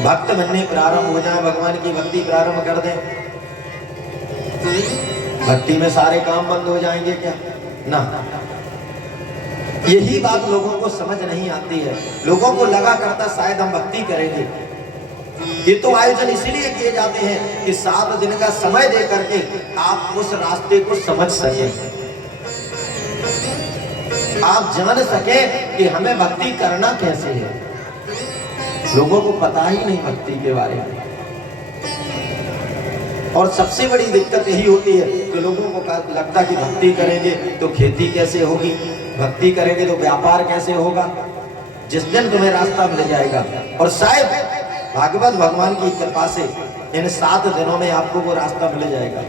भक्त बनने प्रारंभ हो जाए, भगवान की भक्ति प्रारंभ कर दें, भक्ति में सारे काम बंद हो जाएंगे क्या? ना, यही बात लोगों को समझ नहीं आती है। लोगों को लगा करता शायद हम भक्ति करेंगे। ये तो आयोजन इसीलिए किए जाते हैं कि 7 दिन का समय दे करके आप उस रास्ते को समझ सकें, आप जान सके कि हमें भक्ति करना कैसे है। लोगों को पता ही नहीं भक्ति के बारे में, और सबसे बड़ी दिक्कत यही होती है कि लोगों को लगता कि भक्ति करेंगे तो खेती कैसे होगी, भक्ति करेंगे तो व्यापार कैसे होगा, जिस दिन तुम्हें रास्ता मिल जाएगा। और शायद भागवत भगवान की कृपा से इन 7 दिनों में आपको वो रास्ता मिल जाएगा।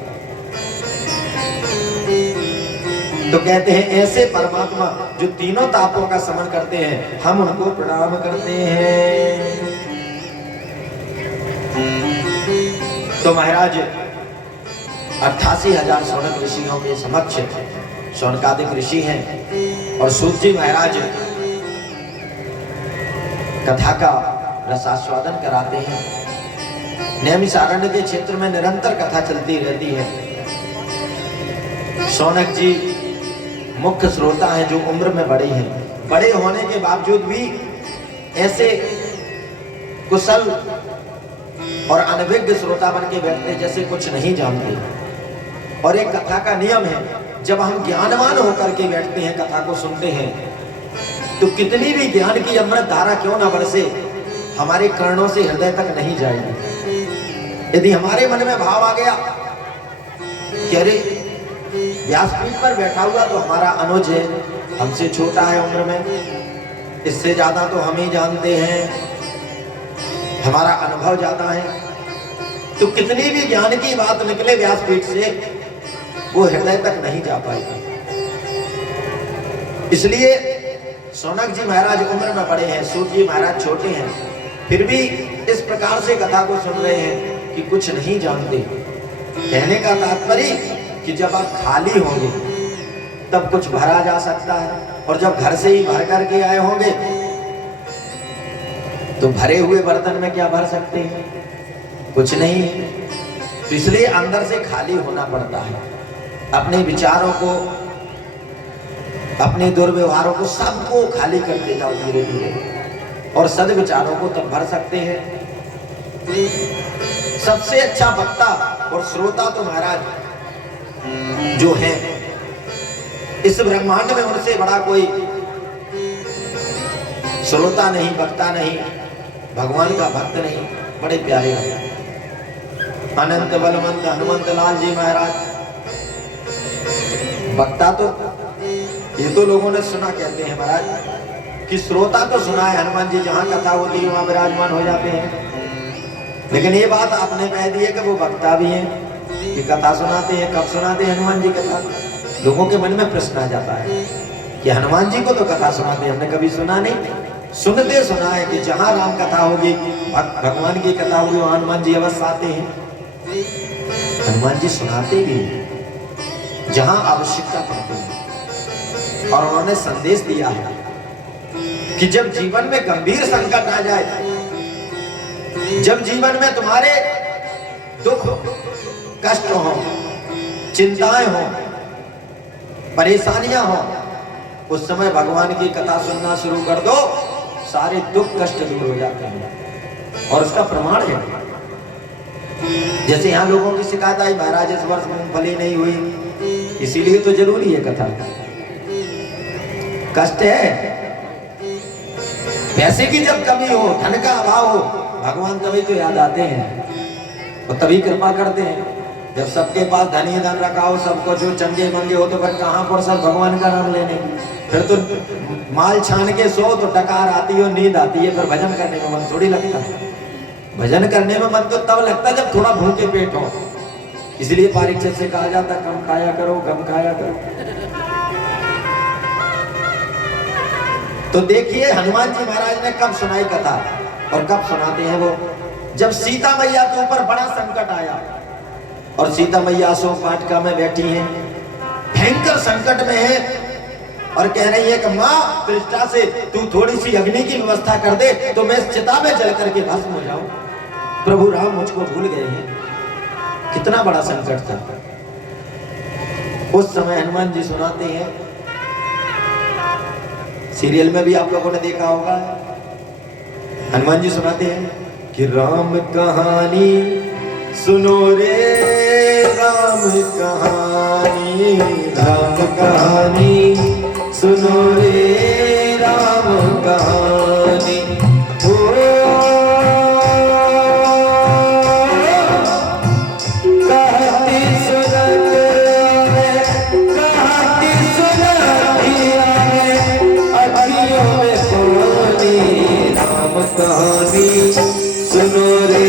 तो कहते हैं ऐसे परमात्मा जो तीनों तापों का समन करते हैं, हम उनको प्रणाम करते हैं। तो महाराज 88,000 शौनक ऋषियों के समक्ष शौनकादिक ऋषि हैं और सूत जी महाराज कथा का रसास्वादन कराते हैं। नैमिषारण्य के क्षेत्र में निरंतर कथा चलती रहती है। शौनक जी मुख्य श्रोता हैं जो उम्र में बड़े हैं, बड़े होने के बावजूद भी ऐसे कुशल और अनभिज्ञ श्रोता बन के बैठते जैसे कुछ नहीं जानते। और एक कथा का नियम है, जब हम ज्ञानवान होकर के बैठते हैं, कथा को सुनते हैं, तो कितनी भी ज्ञान की अमृत धारा क्यों न बरसे, हमारे कर्णों से हृदय तक नहीं जाएगी। यदि हमारे मन में भाव आ गया कि अरे व्यासपीठ पर बैठा हुआ तो हमारा अनुज है, हमसे छोटा है उम्र में, इससे ज्यादा तो हम ही जानते हैं, हमारा अनुभव ज्यादा है, तो कितनी भी ज्ञान की बात निकले व्यासपीठ से, वो हृदय तक नहीं जा पाएगी। इसलिए शौनक जी महाराज उम्र में बड़े हैं, सूत जी महाराज छोटे हैं, फिर भी इस प्रकार से कथा को सुन रहे हैं कि कुछ नहीं जानते। कहने का तात्पर्य कि जब आप खाली होंगे तब कुछ भरा जा सकता है, और जब घर से ही भर करके आए होंगे तो भरे हुए बर्तन में क्या भर सकते हैं, कुछ नहीं। तो इसलिए अंदर से खाली होना पड़ता है। अपने विचारों को, अपने दुर्व्यवहारों को, सबको खाली करते जाओ धीरे धीरे, और सद्विचारों को तब भर सकते हैं। सबसे अच्छा वक्ता और श्रोता तो महाराज जो है इस ब्रह्मांड में, उनसे बड़ा कोई श्रोता नहीं, वक्ता नहीं, भगवान का भक्त नहीं। बड़े प्यारे अनंत बलवंत हनुमंत लाल जी महाराज वक्ता तो ये तो लोगों ने सुना, कहते हैं महाराज कि श्रोता तो सुना है, हनुमान जी जहां कथा होती है वहां विराजमान हो जाते हैं, लेकिन ये बात आपने कह दी है कि वो वक्ता भी हैं, कि कथा सुनाते हैं। कब सुनाते हैं हनुमान जी कथा? लोगों के मन में प्रश्न आ जाता है कि हनुमान जी को तो कथा सुनाते हैं, हमने कभी सुना नहीं। सुनते सुना है कि जहां राम कथा होगी, भगवान की कथा होगी, वहां हनुमान जी अवश्य आते हैं। हनुमान जी सुनाते भी हैं जहां आवश्यकता पड़ती है, और उन्होंने संदेश दिया है कि जब जीवन में गंभीर संकट आ जाए, जब जीवन में तुम्हारे दुख कष्ट हो, चिंताएं हो, परेशानियां हो, उस समय भगवान की कथा सुनना शुरू कर दो, सारे दुख कष्ट दूर हो जाते हैं। और उसका प्रमाण है, जैसे यहाँ लोगों की शिकायत आई, महाराज इस वर्ष मूंगफली नहीं हुई, इसीलिए तो जरूरी है कथा। कष्ट है, पैसे की जब कमी हो, धन का अभाव हो, भगवान तभी तो याद आते हैं और तभी कृपा करते हैं। जब सबके पास धन ही धन रखा हो, सबको जो चंगे मंगे हो, तो फिर कहाँ पर सब भगवान का नाम लेने की, फिर तो माल छान के सो तो डकार आती हो, नींद आती है, फिर भजन करने में मन थोड़ी लगता। भजन करने में मन तो तब लगता जब थोड़ा भूखे पेट हो। इसलिए परीक्षित से कहा जाता, कम खाया करो, गम खाया करो। तो देखिए हनुमान जी महाराज ने कब सुनाई कथा, और कब सुनाते हैं वो, जब सीता मैया के ऊपर बड़ा संकट आया, और सीता मैया अशोक वाटिका में बैठी हैं, भयंकर संकट में है, और कह रही है कि माँ त्रिष्टा से तू थोड़ी सी अग्नि की व्यवस्था कर दे तो मैं इस चिता में जल करके भस्म हो जाऊं। प्रभु राम मुझको भूल गए हैं। कितना बड़ा संकट था। उस समय हनुमान जी सुनाते हैं, सीरियल में भी आप लोगों ने देखा होगा, हनुमान जी सुनाते हैं कि राम कहानी सुनो रे राम कहानी, राम कहानी सुनो रे राम कहानी। कहानी सुनो रे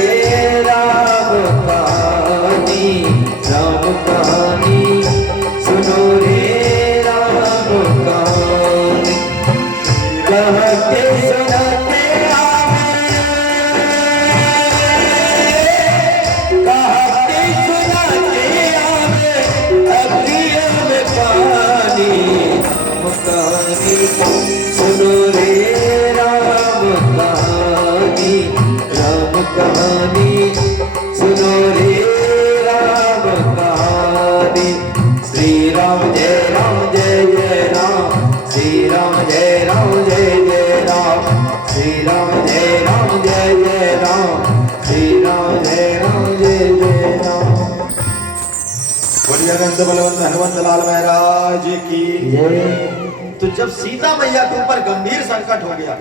राम कहानी, राम कहानी सुनो रे राम कहानी। कहते सुनाते आवे, कहते सुनाते आवे अखियों में पानी। राम कहानी सुनो रे कहानी सुनो रे राम कहानी। श्री राम जय राम जय जय राम, श्री राम जय राम जय जय राम, श्री राम जय राम जय जय राम, श्री राम जय राम जय जय राम। बोलिए बलवंत हनुमंत लाल महाराज की जय। तो जब सीता मैया के ऊपर गंभीर संकट हो गया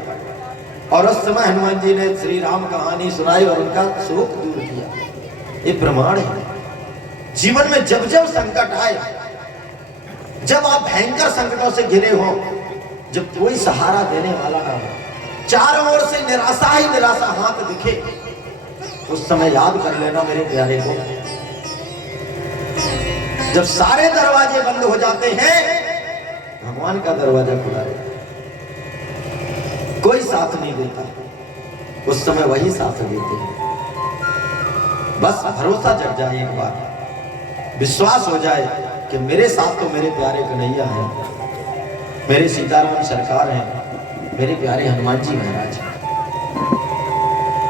और उस समय हनुमान जी ने श्री राम कहानी सुनाई और उनका शोक दूर किया। ये प्रमाण है जीवन में जब जब संकट आए, जब आप भयंकर संकटों से घिरे हो, जब कोई सहारा देने वाला ना हो, चारों ओर से निराशा ही निराशा हाथ दिखे, उस समय याद कर लेना मेरे प्यारे को। जब सारे दरवाजे बंद हो जाते हैं, भगवान का दरवाजा खुला रहता है। कोई साथ नहीं देता, उस समय वही साथ देते हैं। बस भरोसा जग जाए, एक बार विश्वास हो जाए कि मेरे साथ तो मेरे प्यारे कन्हैया हैं, मेरे सीताराम सरकार हैं, मेरे प्यारे हनुमान जी महाराज हैं।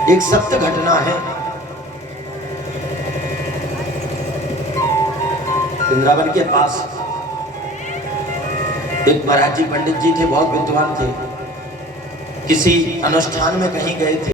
एक सत्य घटना है, वृंदावन के पास एक महाराज जी पंडित जी थे, बहुत विद्वान थे। किसी अनुष्ठान में कहीं गए थे।